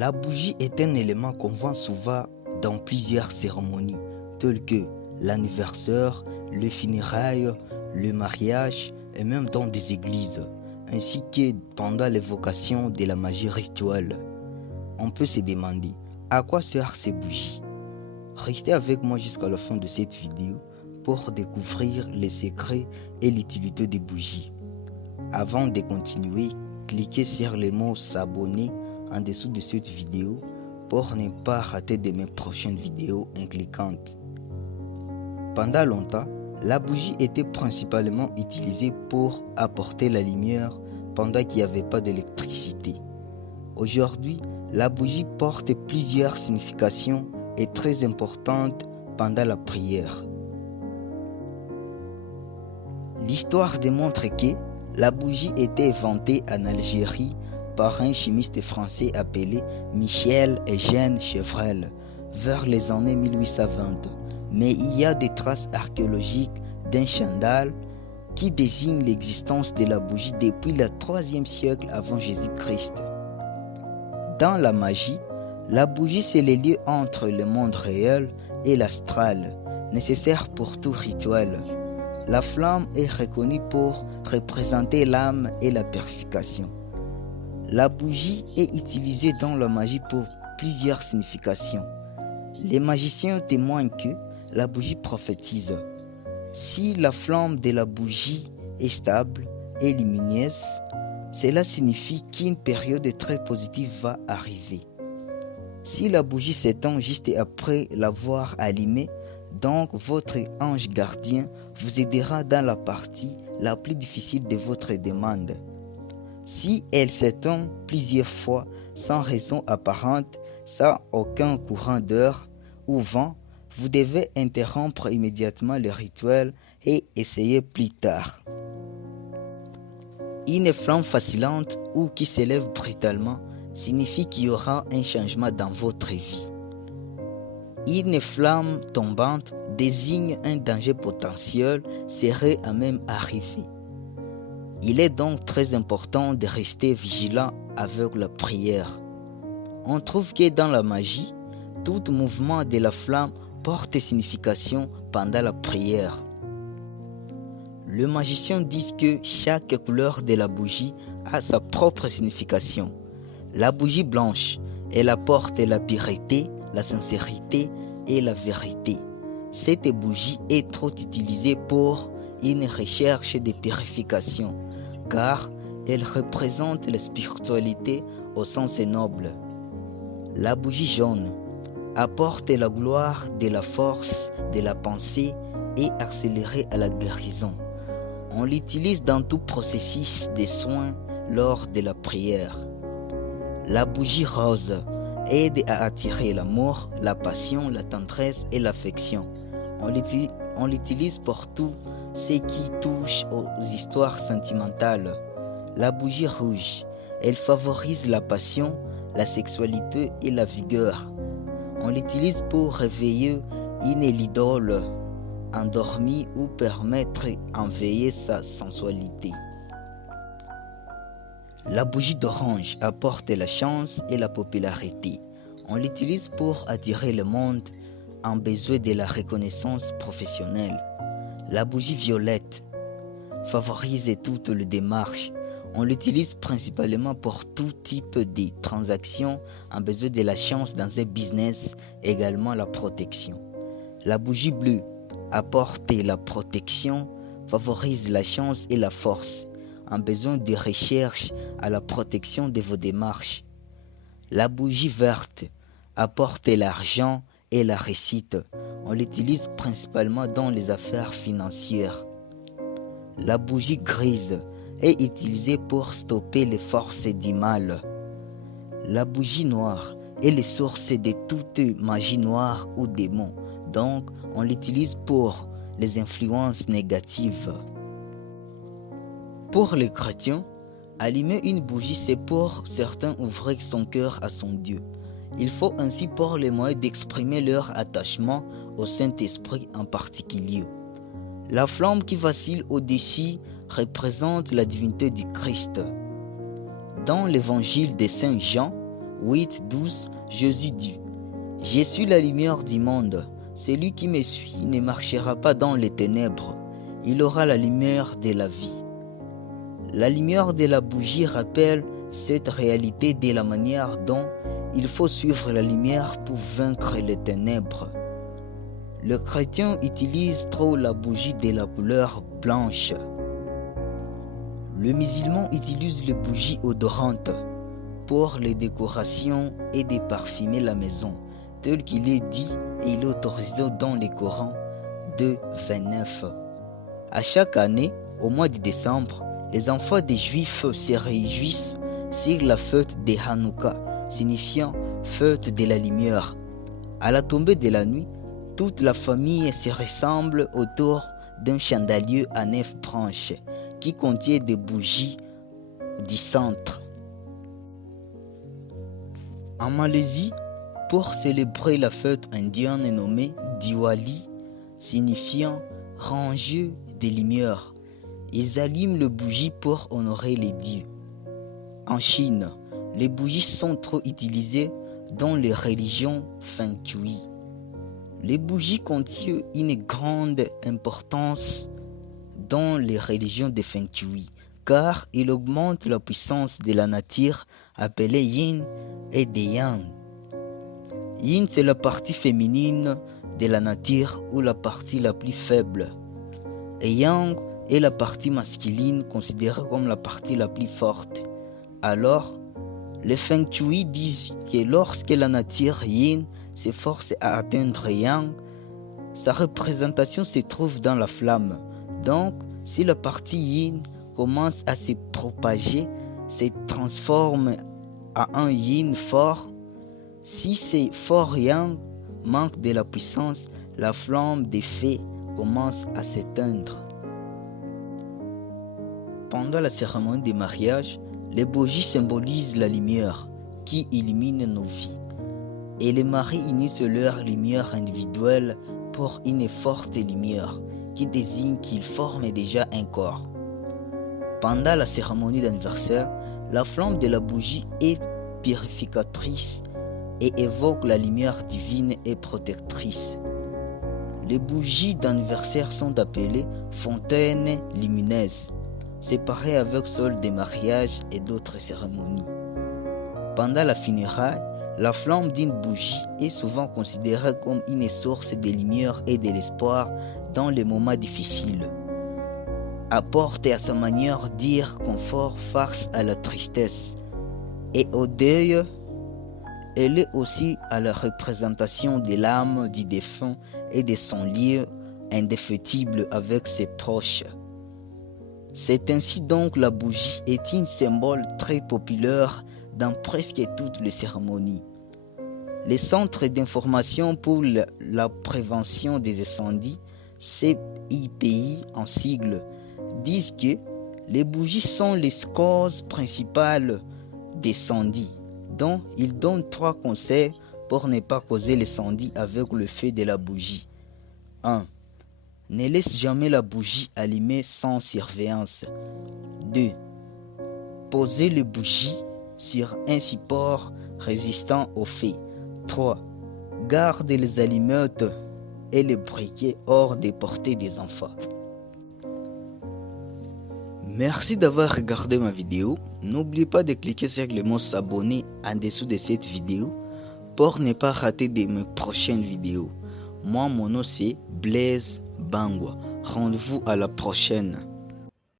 La bougie est un élément qu'on voit souvent dans plusieurs cérémonies, telles que l'anniversaire, le funérailles, le mariage et même dans des églises, ainsi que pendant l'évocation de la magie rituelle. On peut se demander à quoi servent ces bougies. Restez avec moi jusqu'à la fin de cette vidéo pour découvrir les secrets et l'utilité des bougies. Avant de continuer, cliquez sur le mot s'abonner en dessous de cette vidéo pour ne pas rater de mes prochaines vidéos impliquantes. Pendant longtemps, la bougie était principalement utilisée pour apporter la lumière pendant qu'il n'y avait pas d'électricité. Aujourd'hui, la bougie porte plusieurs significations et très importantes pendant la prière. L'histoire démontre que la bougie était inventée en Algérie par un chimiste français appelé Michel-Eugène Chevreul vers les années 1820. Mais il y a des traces archéologiques d'un chandal qui désigne l'existence de la bougie depuis le 3e siècle avant Jésus-Christ. Dans la magie, la bougie c'est le lieu entre le monde réel et l'astral, nécessaire pour tout rituel. La flamme est reconnue pour représenter l'âme et la purification. La bougie est utilisée dans la magie pour plusieurs significations. Les magiciens témoignent que la bougie prophétise. Si la flamme de la bougie est stable et lumineuse, cela signifie qu'une période très positive va arriver. Si la bougie s'éteint juste après l'avoir allumée, donc votre ange gardien vous aidera dans la partie la plus difficile de votre demande. Si elle s'éteint plusieurs fois sans raison apparente, sans aucun courant d'air ou vent, vous devez interrompre immédiatement le rituel et essayer plus tard. Une flamme vacillante ou qui s'élève brutalement signifie qu'il y aura un changement dans votre vie. Une flamme tombante désigne un danger potentiel serait à même arriver. Il est donc très important de rester vigilant avec la prière. On trouve que dans la magie, tout mouvement de la flamme porte signification pendant la prière. Le magicien dit que chaque couleur de la bougie a sa propre signification. La bougie blanche, elle apporte la pureté, la sincérité et la vérité. Cette bougie est trop utilisée pour une recherche de purification, car elle représente la spiritualité au sens noble. La bougie jaune apporte la gloire de la force de la pensée et accélère à la guérison. On l'utilise dans tout processus de soins lors de la prière. La bougie rose aide à attirer l'amour, la passion, la tendresse et l'affection. On l'utilise pour tout ce qui touche aux histoires sentimentales. La bougie rouge, elle favorise la passion, la sexualité et la vigueur. On l'utilise pour réveiller une idole endormie ou permettre d'éveiller sa sensualité. La bougie d'orange apporte la chance et la popularité. On l'utilise pour attirer le monde en besoin de la reconnaissance professionnelle. La bougie violette favorise toutes les démarches. On l'utilise principalement pour tout type de transactions en besoin de la chance dans un business, également la protection. La bougie bleue apporte la protection, favorise la chance et la force, en besoin de recherche à la protection de vos démarches. La bougie verte apporte l'argent et la réussite. On l'utilise principalement dans les affaires financières. La bougie grise est utilisée pour stopper les forces du mal. La bougie noire est la source de toute magie noire ou démon, donc on l'utilise pour les influences négatives. Pour les chrétiens, allumer une bougie c'est pour certains ouvrir son cœur à son Dieu. Il faut ainsi pour les moyens d'exprimer leur attachement au Saint-Esprit en particulier. La flamme qui vacille au-dessus représente la divinité du Christ. Dans l'évangile de Saint Jean, 8, 12, Jésus dit: Je suis la lumière du monde. Celui qui me suit ne marchera pas dans les ténèbres. Il aura la lumière de la vie. La lumière de la bougie rappelle cette réalité de la manière dont il faut suivre la lumière pour vaincre les ténèbres. Le chrétien utilise trop la bougie de la couleur blanche. Le musulman utilise les bougies odorantes pour les décorations et de parfumer la maison, tel qu'il est dit et il est autorisé dans les Corans 2:29. À chaque année, au mois de décembre, les enfants des Juifs se réjouissent sur la fête de Hanouka, signifiant fête de la lumière. À la tombée de la nuit, toute la famille se rassemble autour d'un chandelier à 9 branches qui contient des bougies du centre. En Malaisie, pour célébrer la fête indienne nommée Diwali, signifiant rangée des lumières, ils allument les bougies pour honorer les dieux. En Chine, les bougies sont trop utilisées dans les religions Feng Shui. Les bougies contiennent une grande importance dans les religions de Feng Shui, car ils augmentent la puissance de la nature appelée Yin et de Yang. Yin, c'est la partie féminine de la nature ou la partie la plus faible. Et Yang est la partie masculine considérée comme la partie la plus forte. Alors, les Feng Shui disent que lorsque la nature Yin s'efforce à atteindre Yang, sa représentation se trouve dans la flamme. Donc, si la partie Yin commence à se propager, se transforme à un Yin fort. Si ces forts Yang manquent de la puissance, la flamme des fées commence à s'éteindre. Pendant la cérémonie de mariage, les bougies symbolisent la lumière qui illumine nos vies. Et les maris unissent leur lumière individuelle pour une forte lumière qui désigne qu'ils forment déjà un corps. Pendant la cérémonie d'anniversaire, la flamme de la bougie est purificatrice et évoque la lumière divine et protectrice. Les bougies d'anniversaire sont appelées fontaines lumineuses, séparées avec celles des mariages et d'autres cérémonies. Pendant la funéraille, la flamme d'une bougie est souvent considérée comme une source de lumière et de l'espoir dans les moments difficiles. Apporte à sa manière dire confort face à la tristesse et au deuil. Elle est aussi à la représentation de l'âme du défunt et de son lien indéfectible avec ses proches. C'est ainsi donc la bougie est un symbole très populaire dans presque toutes les cérémonies. Les centres d'information pour la prévention des incendies, CIPI en sigle, disent que les bougies sont les causes principales d'incendies. Donc, ils donnent 3 conseils pour ne pas causer l'incendie avec le feu de la bougie. 1. Ne laisse jamais la bougie allumée sans surveillance. 2. Posez les bougies sur un support résistant au feu. 3. Garde les allumettes et les briquets hors des portées des enfants. Merci d'avoir regardé ma vidéo. N'oubliez pas de cliquer sur le mot s'abonner en dessous de cette vidéo pour ne pas rater de mes prochaines vidéos. Moi, mon nom c'est Blaise Bangwa. Rendez-vous à la prochaine.